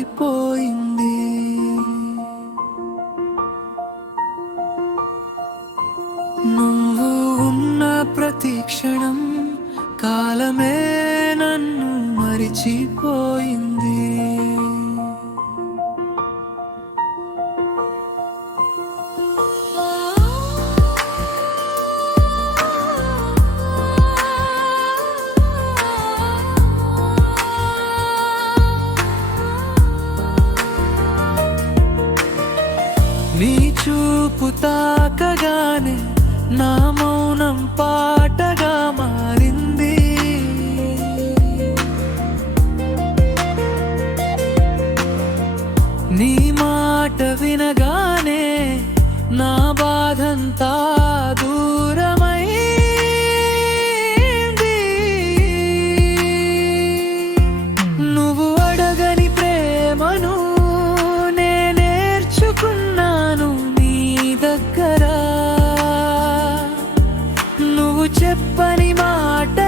మారిపోయింది. నువ్వు ఉన్న ప్రతి క్షణం కాలమే నన్ను మరిచిపోయింది. చూపు తాకగానే నా మౌనం పాటగా మారింది. నీ మాట వినగానే నా బాధంతా చెప్పని మాట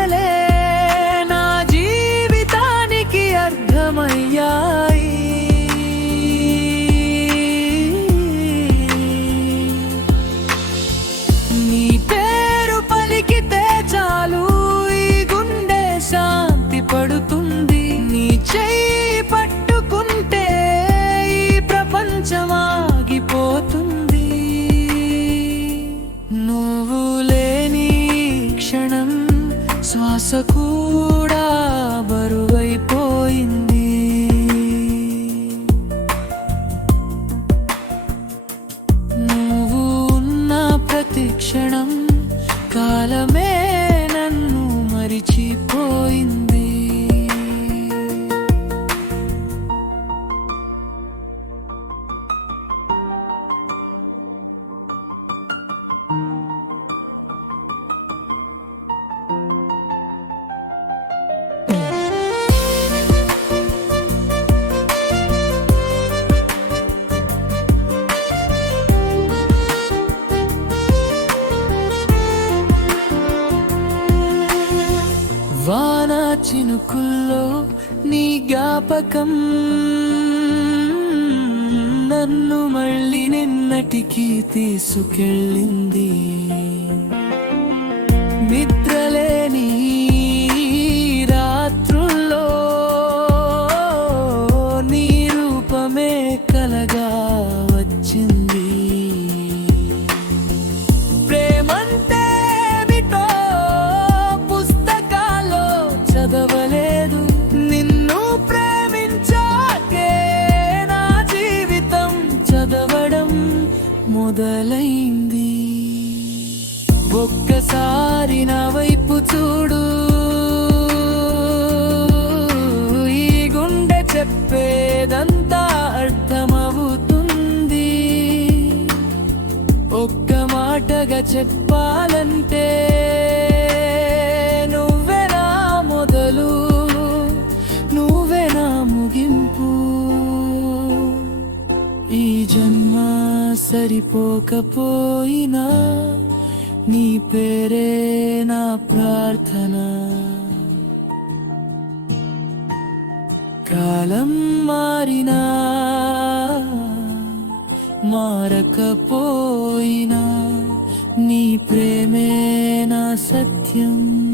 శ్వాస కూడా బరువైపోయింది. నువ్వు ఉన్న ప్రతి క్షణం చినుకుల్లో నీ జ్ఞాపకం నన్ను మళ్ళీ నిన్నటికి తీసుకెళ్ళింది. నిద్ర మొదలైంది. ఒక్కసారి నా వైపు చూడు. ఈ గుండె చెప్పేదంతా అర్థమవుతుంది. ఒక్క మాటగా చెప్పాలంటే సరిపోకపోయినా నీ పేరే నా ప్రార్థన. కాలం మారినా మారకపోయినా నీ ప్రేమే నా సత్యం.